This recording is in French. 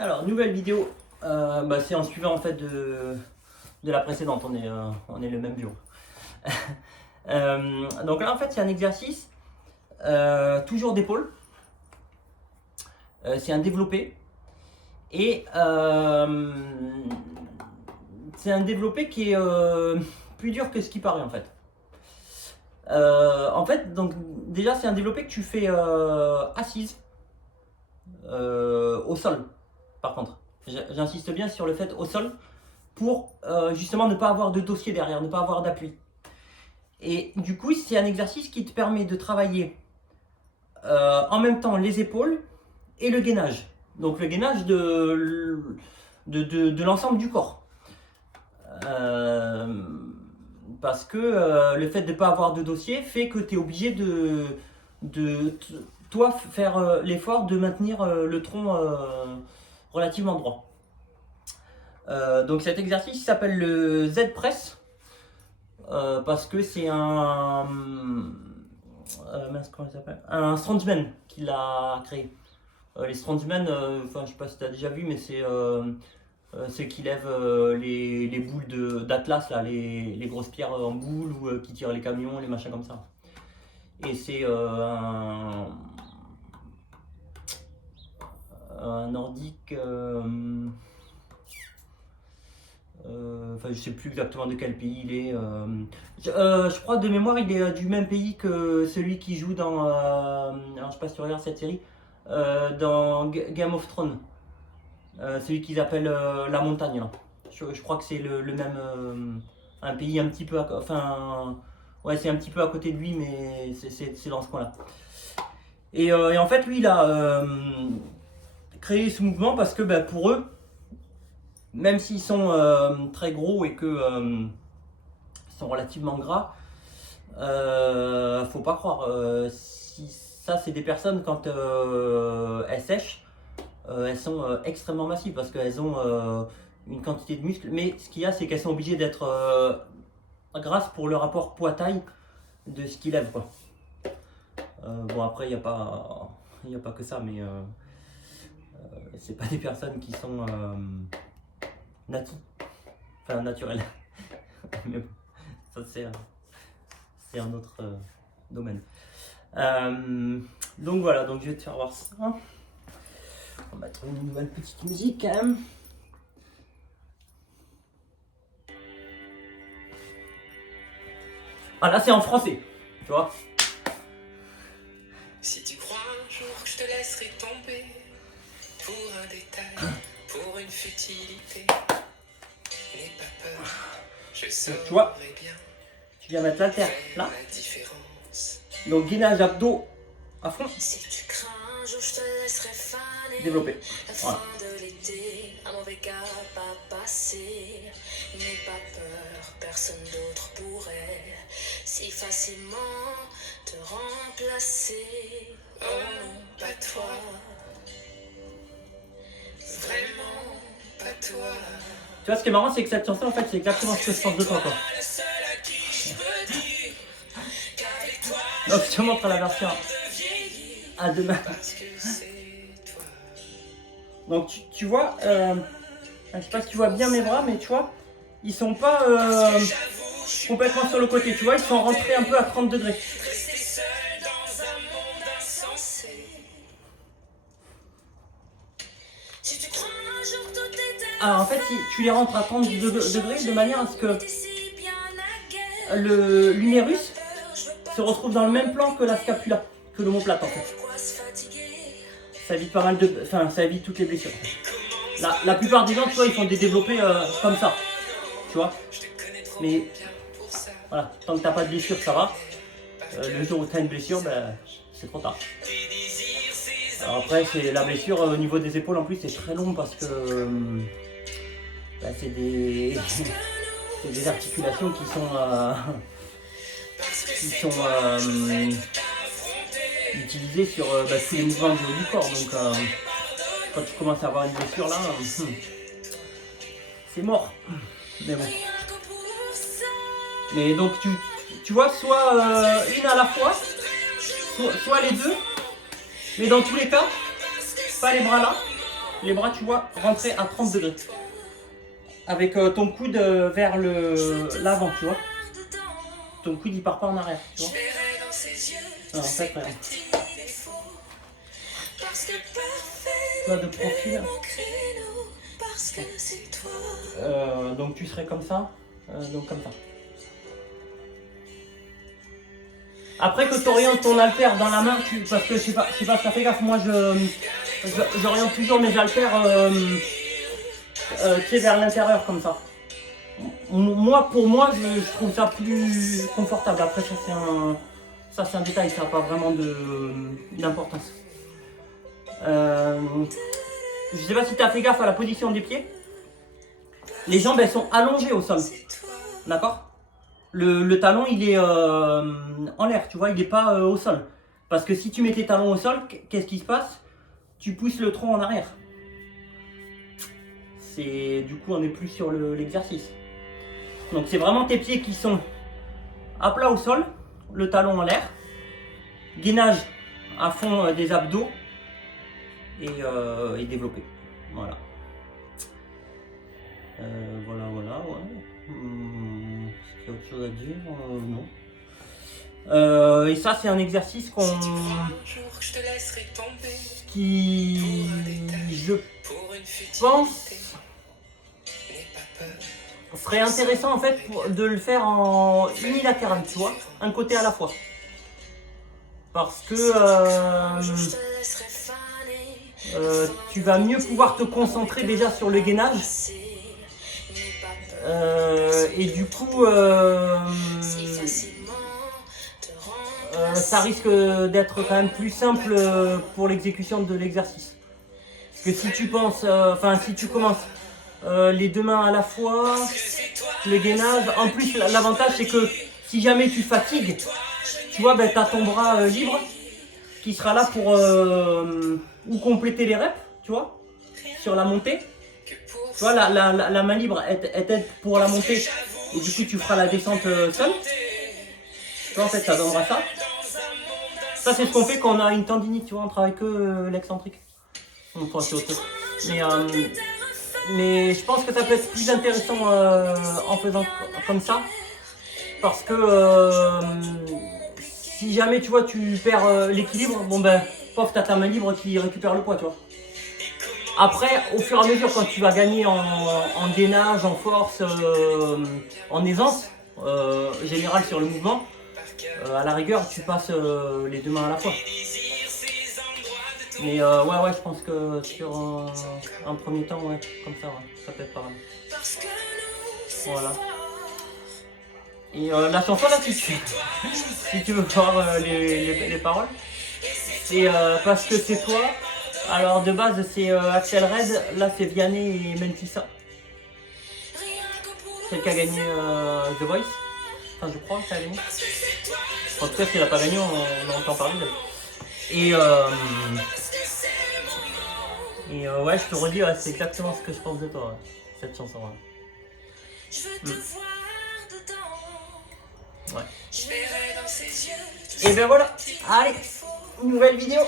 Alors, nouvelle vidéo, c'est en suivant en fait de la précédente, on est le même bureau. Donc là en fait c'est un exercice, toujours d'épaule, c'est un développé, et c'est un développé qui est plus dur que ce qui paraît en fait. Donc déjà c'est un développé que tu fais assise, au sol par contre. J'insiste bien sur le fait au sol pour justement ne pas avoir de dossier derrière, ne pas avoir d'appui. Et du coup, c'est un exercice qui te permet de travailler en même temps les épaules et le gainage. Donc le gainage de l'ensemble du corps. Parce que le fait de ne pas avoir de dossier fait que tu es obligé de toi faire l'effort de maintenir le tronc relativement droit. Donc cet exercice s'appelle le Z-Press. Parce que c'est un un strongman qui l'a créé. Les strongmen, je sais pas si tu as déjà vu, mais c'est ceux qui lèvent les boules d'Atlas, là, les grosses pierres en boule, ou qui tirent les camions, les machins comme ça. Et c'est un nordique. Je sais plus exactement de quel pays il est. Je crois de mémoire il est du même pays que celui qui joue dans. Alors je sais pas si tu regardes cette série. Dans Game of Thrones. Celui qu'ils appellent la montagne. Là. Je crois que c'est le même. Un pays un petit peu. Ouais, c'est un petit peu à côté de lui, mais c'est dans ce coin-là. Et en fait, lui, il a créé ce mouvement parce que pour eux, même s'ils sont très gros et que sont relativement gras, faut pas croire. Si ça, c'est des personnes quand elles sèchent, elles sont extrêmement massives parce qu'elles ont une quantité de muscles. Mais ce qu'il y a, c'est qu'elles sont obligées d'être grasses pour le rapport poids-taille de ce qu'ils lèvent, quoi. Bon, après, il n'y a pas que ça, mais c'est pas des personnes qui sont naturelles. Mais bon, ça c'est un autre domaine. Donc voilà, donc je vais te faire voir ça. On va mettre une nouvelle petite musique quand même. Ah là c'est en français, tu vois. Si tu crois un jour que je te laisserai tomber pour un détail, pour une futilité, n'aie pas peur, je saurai bien. Tu viens mettre l'haltère là. La différence. Donc gainage abdos à fond. Si tu crains un jour je te laisserai faner. Développer. La Voilà. fin de l'été, un mauvais cap à passer. N'aie pas peur, personne d'autre pourrait si facilement te remplacer. Oh non, pas toi. Vraiment pas toi. Tu vois ce qui est marrant, c'est que cette chanson en fait c'est exactement ce que je pense de toi, quoi. Donc je te montre la version à demain. Donc tu vois, je sais pas si tu vois bien mes bras, mais tu vois, ils sont pas complètement sur le côté, tu vois, ils sont rentrés un peu à 30 degrés. Alors en fait, tu les rentres à 30 degrés de manière à ce que l'humérus se retrouve dans le même plan que la scapula, que l'omoplate en fait. Ça évite pas mal ça évite toutes les blessures. La plupart des gens, tu vois, ils font des développés comme ça, tu vois. Mais voilà, tant que t'as pas de blessure, ça va. Le jour où t'as une blessure, c'est trop tard. Alors après, c'est la blessure au niveau des épaules en plus, c'est très long parce que c'est des articulations qui sont utilisées sur tous les mouvements du haut du corps. Donc quand tu commences à avoir une blessure là, c'est mort. Mais bon. Mais donc tu vois, soit une à la fois, soit les deux. Mais dans tous les cas, pas les bras là. les bras, tu vois, rentrer à 30 degrés. Avec ton coude vers l'avant, tu vois. Ton coude, il part pas en arrière, tu vois. Non, en fait, regarde. Toi, de profil. Donc, tu serais comme ça. Donc, comme ça. Après que tu orientes ton haltère dans la main, parce que je sais pas si t'as fait gaffe, moi j'oriente toujours mes haltères vers l'intérieur comme ça. Pour moi, je trouve ça plus confortable. Après, ça c'est un détail, ça n'a pas vraiment d'importance. Je sais pas si tu as fait gaffe à la position des pieds. Les jambes, elles sont allongées au sol. D'accord ? Le talon, il est en l'air, tu vois, il n'est pas au sol. Parce que si tu mets tes talons au sol, qu'est-ce qui se passe? Tu pousses le tronc en arrière. Du coup, on n'est plus sur l'exercice. Donc, c'est vraiment tes pieds qui sont à plat au sol, le talon en l'air, gainage à fond des abdos et développé. Voilà. Voilà, ouais. Est-ce qu'il y a autre chose à dire? Non. Et ça, c'est un exercice qui, je pense, serait intéressant en fait de le faire en unilatéral, tu vois, un côté à la fois. Parce que tu vas mieux pouvoir te concentrer déjà sur le gainage. Et du coup, ça risque d'être quand même plus simple pour l'exécution de l'exercice. Parce que si tu penses, si tu commences les deux mains à la fois, le gainage, en plus l'avantage c'est que si jamais tu fatigues, tu vois, tu as ton bras libre qui sera là pour ou compléter les reps, tu vois, sur la montée. Tu vois, la main libre est aide pour la montée et du coup tu feras la descente seule. Tu vois, en fait ça donnera ça. Ça c'est ce qu'on fait quand on a une tendinite, tu vois, on travaille que l'excentrique. On pourra c'est autre chose. Mais je pense que ça peut être plus intéressant en faisant comme ça. Parce que si jamais tu vois tu perds l'équilibre, bon ben pof, t'as ta main libre qui récupère le poids, tu vois. Après, au fur et à mesure, quand tu vas gagner en gainage, en force, en aisance générale sur le mouvement, à la rigueur, tu passes les deux mains à la fois. Mais ouais, je pense que sur un premier temps, ouais, comme ça, ouais, ça peut être pas mal. Voilà. Et la chanson là, si tu veux voir les paroles, c'est parce que c'est toi. Alors de base c'est Axel Red, là c'est Vianney et Mentissa. Celle qui a gagné The Voice. Enfin je crois qu'elle a gagné. En tout cas si elle n'a pas gagné on entend parler d'elle. Et ouais je te redis ouais, c'est exactement ce que je pense de toi, ouais, cette chanson. Ouais. Ouais. Et ben voilà, allez, nouvelle vidéo.